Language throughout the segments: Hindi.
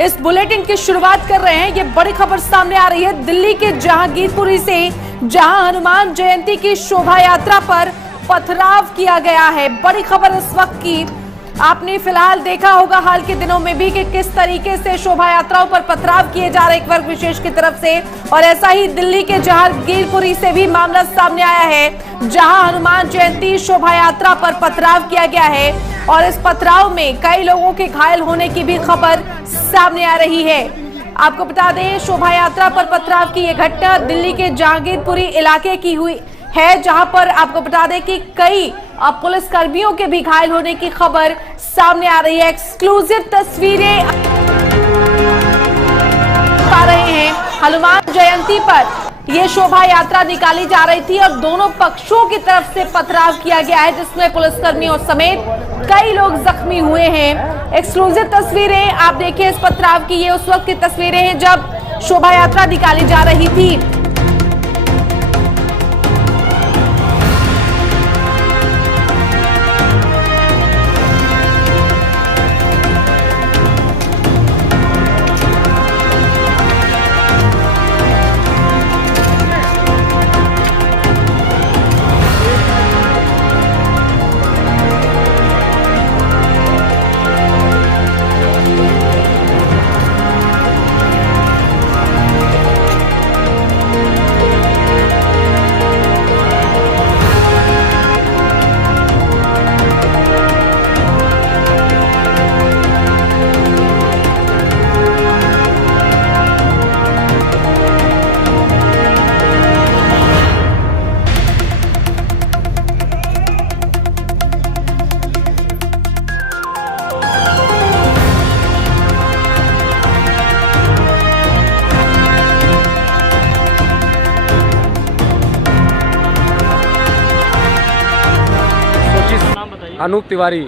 इस बुलेटिन की शुरुआत कर रहे हैं। ये बड़ी खबर सामने आ रही है दिल्ली के जहांगीरपुरी से, जहां हनुमान जयंती की शोभा यात्रा पर पथराव किया गया है। बड़ी खबर इस वक्त की, आपने फिलहाल देखा होगा हाल के दिनों में भी कि किस तरीके से शोभा यात्राओं पर पथराव किए जा रहे एक वर्ग विशेष की तरफ से, और ऐसा ही दिल्ली के जहांगीरपुरी से भी मामला सामने आया है, जहां हनुमान जयंती शोभा यात्रा पर पथराव किया गया है और इस पथराव में कई लोगों के घायल होने की भी खबर सामने आ रही है। आपको बता दें, शोभा यात्रा पर पथराव की यह घटना दिल्ली के जहांगीरपुरी इलाके की हुई है, जहां पर आपको बता दें कि कई पुलिस कर्मियों के भी घायल होने की खबर सामने आ रही है। एक्सक्लूसिव तस्वीरें पा रहे हैं। हनुमान जयंती पर यह शोभा यात्रा निकाली जा रही थी और दोनों पक्षों की तरफ से पथराव किया गया है, जिसमें पुलिसकर्मियों समेत कई लोग जख्मी हुए हैं। एक्सक्लूसिव तस्वीरें आप देखिए इस पथराव की। ये उस वक्त की तस्वीरें हैं जब शोभा यात्रा निकाली जा रही थी। अनूप तिवारी।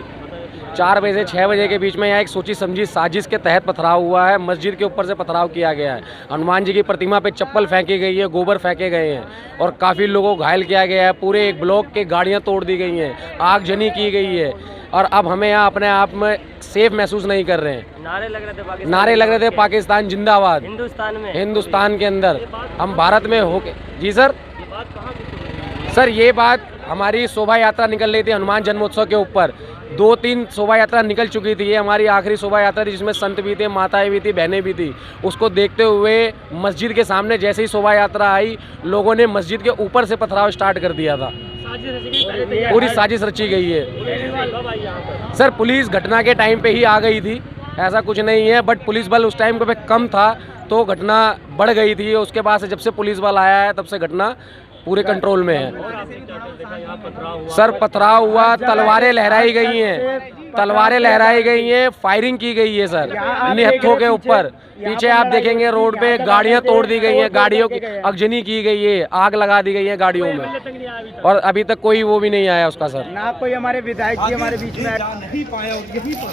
4 बजे से 6 बजे के बीच में यहाँ एक सोची समझी साजिश के तहत पथराव हुआ है। मस्जिद के ऊपर से पथराव किया गया है। हनुमान जी की प्रतिमा पे चप्पल फेंकी गई है, गोबर फेंके गए हैं और काफ़ी लोगों को घायल किया गया है। पूरे एक ब्लॉक के गाड़ियाँ तोड़ दी गई हैं, आगजनी की गई है और अब हमें यहाँ अपने आप में सेफ महसूस नहीं कर रहे हैं। नारे लग रहे थे पाकिस्तान जिंदाबाद। हिंदुस्तान के अंदर हम भारत में होके। जी सर, ये बात हमारी शोभा यात्रा निकल रही थी हनुमान जन्मोत्सव के ऊपर। 2-3 शोभा यात्रा निकल चुकी थी। ये हमारी आखिरी शोभा यात्रा थी जिसमें संत भी थे, माताएं भी थी, बहनें भी थी। उसको देखते हुए मस्जिद के सामने जैसे ही शोभा यात्रा आई, लोगों ने मस्जिद के ऊपर से पथराव स्टार्ट कर दिया था। पूरी साजिश रची गई है। सर, पुलिस घटना के टाइम पे ही आ गई थी, ऐसा कुछ नहीं है, बट पुलिस बल उस टाइम पे कम था तो घटना बढ़ गई थी। उसके बाद से जब से पुलिस बल आया है तब से घटना पूरे कंट्रोल में है। सर, पथराव हुआ, तलवारें लहराई गई हैं, फायरिंग की गई है सर निहत्थों के ऊपर। पीछे आप देखेंगे रोड पे गाड़ियां तोड़ दी गई हैं, गाड़ियों की अगजनी की गई है, आग लगा दी गई है गाड़ियों में और अभी तक कोई वो भी नहीं आया उसका सर। ना कोई हमारे विधायक जी हमारे बीच में नहीं पाया। यही पर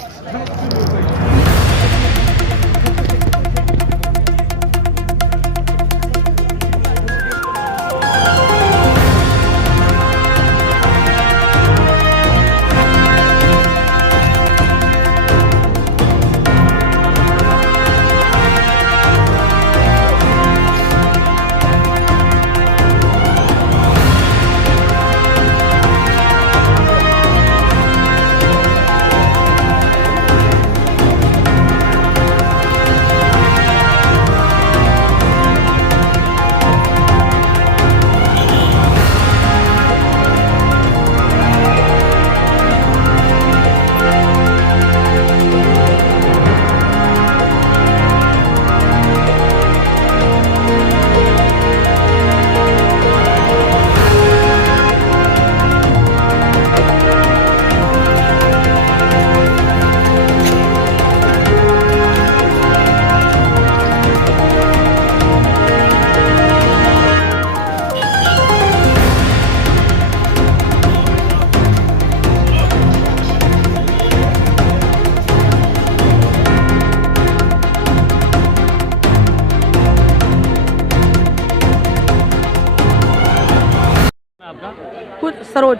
सरोज।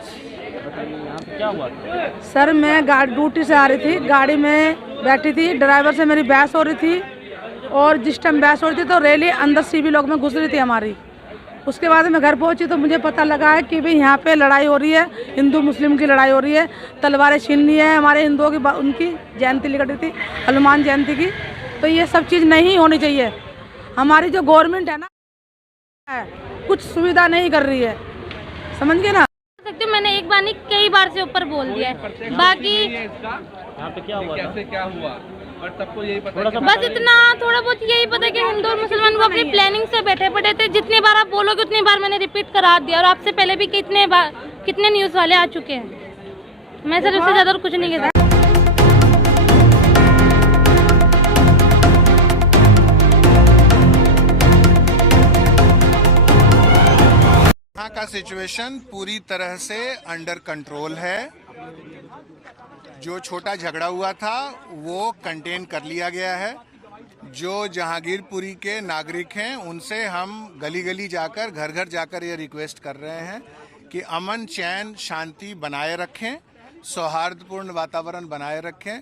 क्या हुआ? सर मैं ड्यूटी से आ रही थी, गाड़ी में बैठी थी, ड्राइवर से मेरी बहस हो रही थी और जिस टाइम बहस हो रही थी तो रैली अंदर सीबी लोग में घुस रही थी हमारी। उसके बाद मैं घर पहुंची तो मुझे पता लगा है कि भाई यहाँ पे लड़ाई हो रही है, हिंदू मुस्लिम की लड़ाई हो रही है, तलवारें छीननी है हमारे हिंदुओं की, उनकी जयंती निकट रही थी हनुमान जयंती की। तो ये सब चीज़ नहीं होनी चाहिए। हमारी जो गवर्नमेंट है ना, कुछ सुविधा नहीं कर रही है, समझ गए ना। सकते मैंने एक बार नहीं कई बार से ऊपर बोल दिया है। बाकी यहाँ पे क्या हुआ, कैसे क्या हुआ, और सबको यही पता है बस इतना थोड़ा बहुत यही पता है कि हिंदू और मुसलमान वो अपनी प्लानिंग से बैठे पड़े थे। जितनी बार आप बोलोगे उतनी बार मैंने रिपीट करा दिया, और आपसे पहले भी कितने न्यूज़ वाले आ चुके हैं। मैं सर उससे ज़्यादा कुछ नहीं कहता। यहाँ का सिचुएशन पूरी तरह से अंडर कंट्रोल है। जो छोटा झगड़ा हुआ था वो कंटेन कर लिया गया है। जो जहांगीरपुरी के नागरिक हैं उनसे हम गली गली जाकर, घर घर जाकर ये रिक्वेस्ट कर रहे हैं कि अमन चैन शांति बनाए रखें, सौहार्दपूर्ण वातावरण बनाए रखें।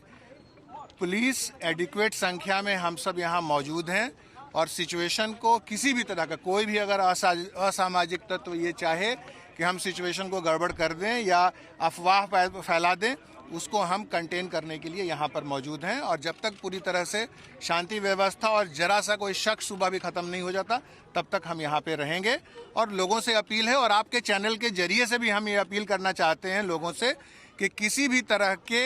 पुलिस एडिक्वेट संख्या में हम सब यहाँ मौजूद हैं और सिचुएशन को किसी भी तरह का कोई भी अगर असामाजिक तत्व ये चाहे कि हम सिचुएशन को गड़बड़ कर दें या अफवाह फैला दें, उसको हम कंटेन करने के लिए यहाँ पर मौजूद हैं। और जब तक पूरी तरह से शांति व्यवस्था और जरा सा कोई शक शुबा भी ख़त्म नहीं हो जाता, तब तक हम यहाँ पे रहेंगे। और लोगों से अपील है, और आपके चैनल के जरिए से भी हम ये अपील करना चाहते हैं लोगों से कि किसी भी तरह के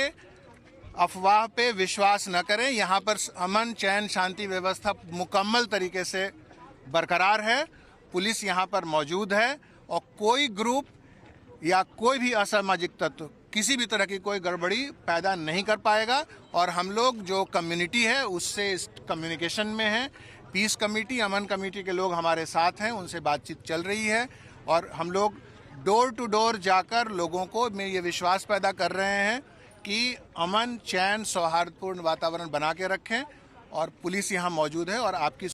अफवाह पे विश्वास न करें। यहाँ पर अमन चैन शांति व्यवस्था मुकम्मल तरीके से बरकरार है। पुलिस यहाँ पर मौजूद है और कोई ग्रुप या कोई भी असामाजिक तत्व किसी भी तरह की कोई गड़बड़ी पैदा नहीं कर पाएगा। और हम लोग जो कम्युनिटी है उससे इस कम्युनिकेशन में हैं। पीस कमेटी, अमन कमेटी के लोग हमारे साथ हैं, उनसे बातचीत चल रही है और हम लोग डोर टू डोर जाकर लोगों को में ये विश्वास पैदा कर रहे हैं कि अमन चैन सौहार्दपूर्ण वातावरण बना के रखें। और पुलिस यहाँ मौजूद है और आपकी